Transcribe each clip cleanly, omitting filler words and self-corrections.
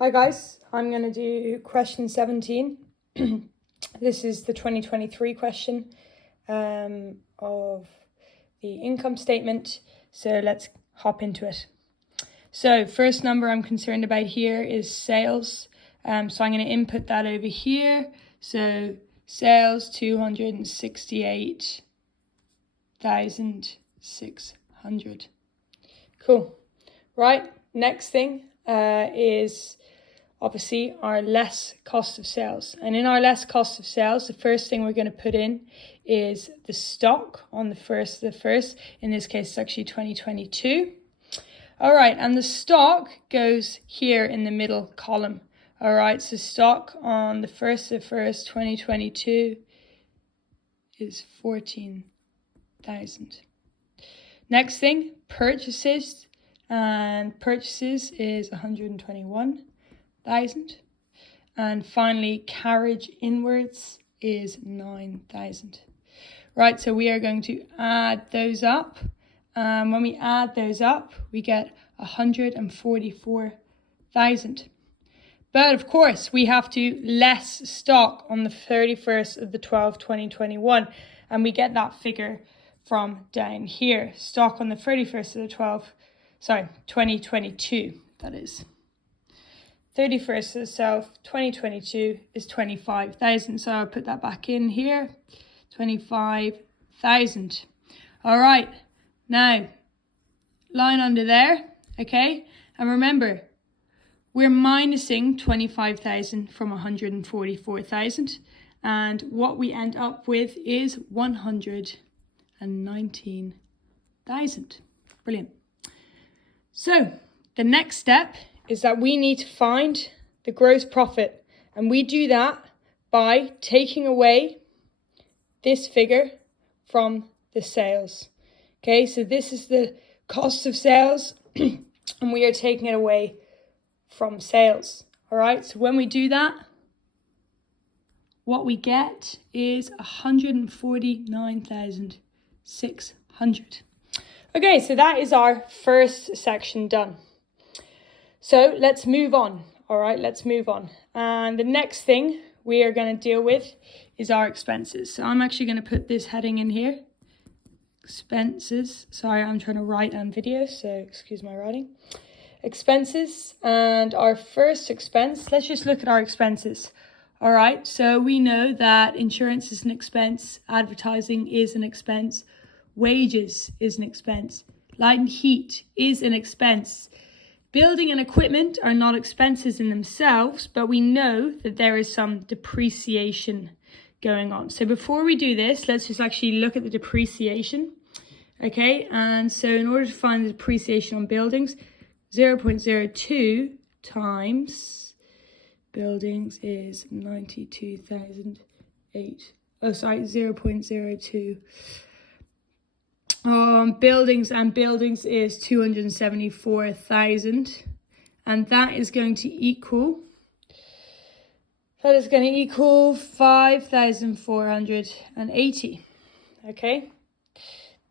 Hi guys, I'm going to do question 17. This is the 2023 question of the income statement. So let's hop into it. So first number I'm concerned about here is sales. So I'm going to input that over here. So sales 268,600. Cool. Right, next thing is obviously our less cost of sales. And in our less cost of sales, the first thing we're going to put in is the stock on the first of the first. In this case, it's actually 2022. All right, and the stock goes here in the middle column. All right, so stock on the first of the first, 2022 is 14,000. Next thing, purchases. And purchases is 121,000. And finally, carriage inwards is 9,000. Right, so we are going to add those up. When we add those up, we get 144,000. But of course, we have to less stock on the 31st of the 12th, 2021. And we get that figure from down here. Stock on the 31st of the 12th. 2022, that is. 31st of the 2022 is 25,000. So I'll put that back in here. 25,000. All right. Now, line under there. Okay. And remember, we're minusing 25,000 from 144,000. And what we end up with is 119,000. Brilliant. So the next step is that we need to find the gross profit, and we do that by taking away this figure from the sales. Okay, so this is the cost of sales and we are taking it away from sales. All right, so when we do that, what we get is 149,600. Okay, so that is our first section done. So let's move on. All right, let's move on. And the next thing we are going to deal with is our expenses. So I'm actually going to put this heading in here. Expenses. Sorry, I'm trying to write on video, so excuse my writing. Expenses. And our first expense, let's just look at our expenses. All right, so we know that insurance is an expense, advertising is an expense, wages is an expense. Light and heat is an expense. Building and equipment are not expenses in themselves, but we know that there is some depreciation going on. So before we do this, let's just actually look at the depreciation. Okay, and so in order to find the depreciation on buildings, 0.02 times buildings is 92,008. 0.02. Buildings is 274,000, and that is going to equal 5,480. Okay,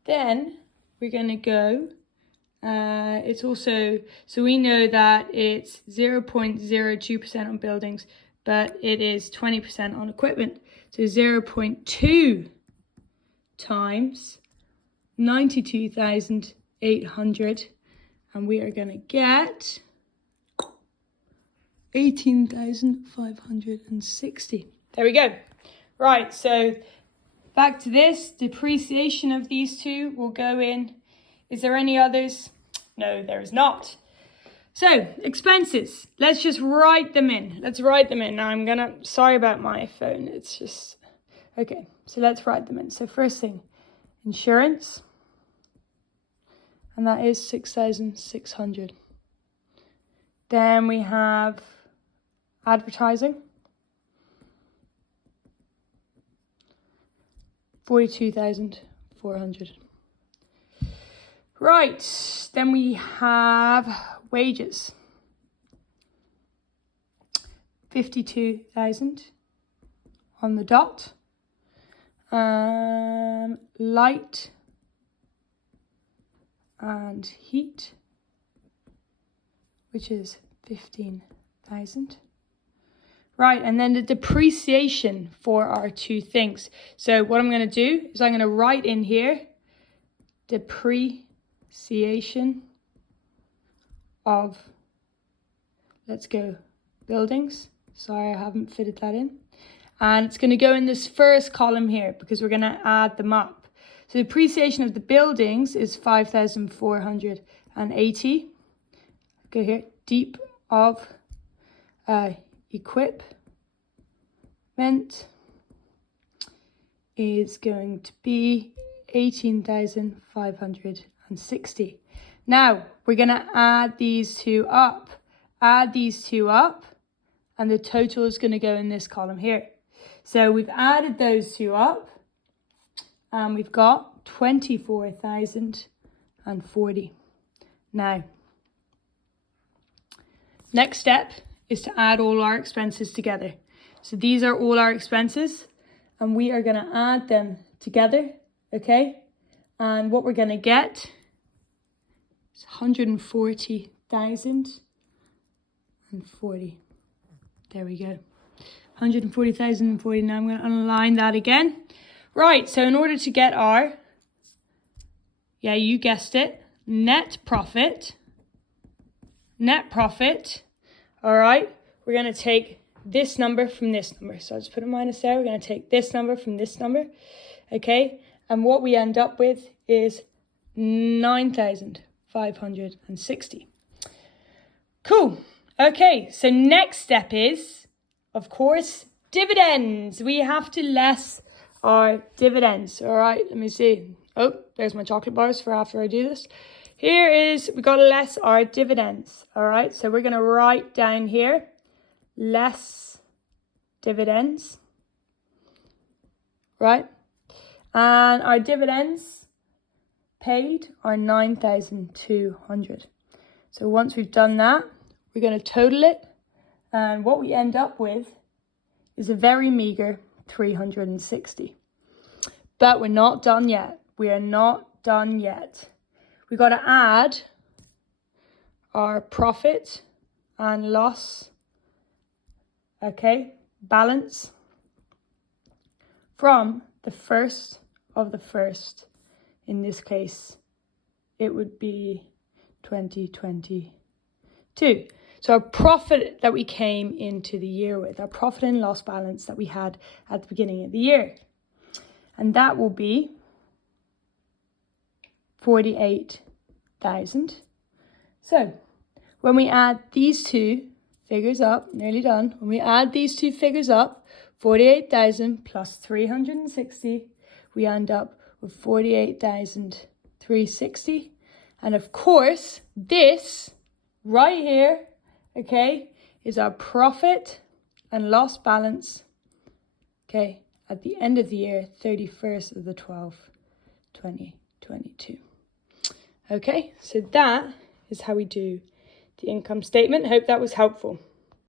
then we're going to go. It's also, so we know that it's 0.02% on buildings, but it is 20% on equipment. So 0.2 times 92,800, and we are going to get 18,560. There we go. Right, so back to this. Depreciation of these two will go in. Is there any others? No, there is not. So, expenses. Let's just write them in. Let's write them in. Now sorry about my phone. It's just, okay. So let's write them in. So first thing, insurance. And that is 6,600. Then we have advertising. 42,400. Right, then we have wages. 52,000 on the dot. Light and heat, which is 15,000. thousand. Right, and then the depreciation for our two things. So what I'm going to do is I'm going to write in here depreciation of, let's go, buildings. Sorry, I haven't fitted that in. And it's going to go in this first column here because we're going to add them up. So depreciation of the buildings is 5,480. Go here, deep of equipment is going to be 18,560. Now we're going to add these two up. Add these two up, and the total is going to go in this column here. So we've added those two up, and we've got 24,040. Now, next step is to add all our expenses together. So these are all our expenses, and we are going to add them together, okay? And what we're going to get is 140,040. There we go. 140,040. Now I'm going to underline that again. Right, so in order to get our, yeah, you guessed it, net profit, all right, we're going to take this number from this number. So I'll just put a minus there. We're going to take this number from this number, okay? And what we end up with is 9,560. Cool. Okay, so next step is, of course, dividends. We have to less our dividends. All right, let me see. Oh, there's my chocolate bars for after I do this. Here is, we got to less our dividends. All right, so we're going to write down here, less dividends. Right? And our dividends paid are 9,200. So once we've done that, we're going to total it. And what we end up with is a very meager 360. But we're not done yet. We are not done yet. We've got to add our profit and loss, okay, balance from the 1st of the 1st. In this case, it would be 2022. So our profit that we came into the year with, our profit and loss balance that we had at the beginning of the year. And that will be 48,000. So when we add these two figures up, nearly done. When we add these two figures up, 48,000 plus 360, we end up with 48,360. And of course, this right here, okay, is our profit and loss balance, okay, at the end of the year, 31st of the 12th, 2022. Okay, so that is how we do the income statement. I hope that was helpful.